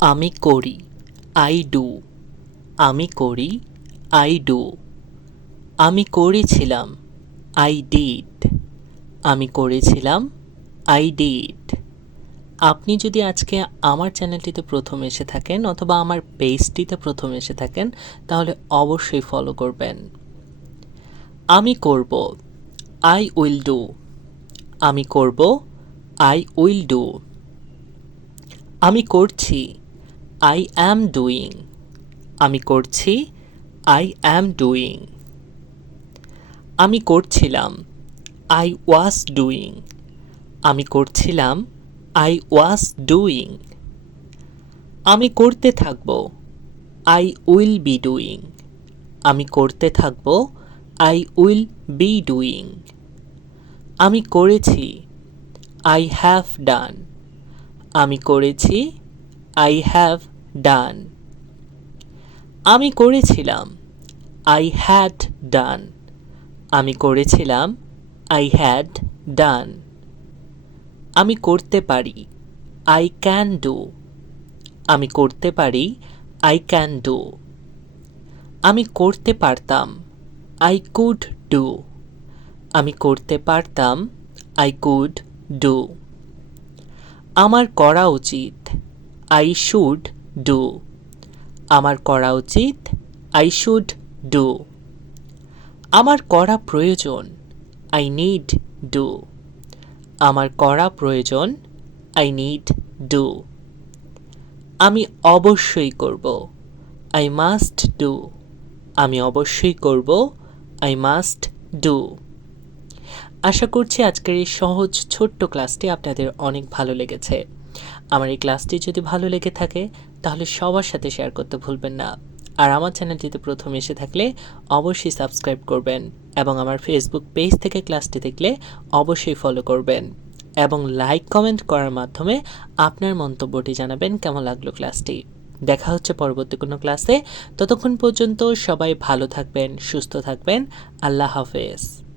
আমি করি I do আমি করি আই ডু আমি করেছিলাম আই ডিড আমি করেছিলাম আই ডিড আপনি যদি আজকে আমার চ্যানেলটিতে প্রথম এসে থাকেন অথবা আমার পেজটিতে প্রথম এসে থাকেন, তাহলে অবশ্যই ফলো করবেন। আমি করব আই উইল ডু আমি করব আই উইল ডু আমি করছি। আই অ্যাম ডুইং আমি করছি আই অ্যাম ডুইং আমি করছিলাম আই ওয়াজ ডুইং আমি করছিলাম আই ওয়াজ ডুইং আমি করতে থাকব আই উইল বি ডুইং আমি করতে থাকব আই উইল বি ডুইং আমি করেছি আই হ্যাভ ডান আমি করেছি আই হ্যাভ ডান আমি করেছিলাম. আই হ্যাড ডান আমি করেছিলাম. আই হ্যাড ডান আমি করতে পারি. আই ক্যান ডু আমি করতে পারি. আই ক্যান ডু আমি করতে পারতাম. আই কুড ডু আমি করতে পারতাম. আই কুড ডু আমার করা উচিত. আই শুড ডু আমার করা উচিত আই শুড ডু আমার করা প্রয়োজন আই নিড ডু আমার করা প্রয়োজন আই নিড ডু আমি অবশ্যই করব আই মাস্ট ডু আমি অবশ্যই করব আই মাস্ট ডু আশা করছি আজকের এই সহজ ছোট্ট ক্লাসটি আপনাদের অনেক ভালো লেগেছে। আমার এই ক্লাসটি যদি ভালো লেগে থাকে, তাহলে সবার সাথে শেয়ার করতে ভুলবেন না। আর আমার চ্যানেলটিতে প্রথম এসে থাকলে অবশ্যই সাবস্ক্রাইব করবেন এবং আমার ফেসবুক পেজ থেকে ক্লাসটি দেখলে অবশ্যই ফলো করবেন এবং লাইক কমেন্ট করার মাধ্যমে আপনার মন্তব্যটি জানাবেন কেমন লাগল ক্লাসটি দেখা হচ্ছে পরবর্তী কোনো ক্লাসে ততক্ষণ পর্যন্ত সবাই ভালো থাকবেন, সুস্থ থাকবেন। আল্লাহ হাফেজ।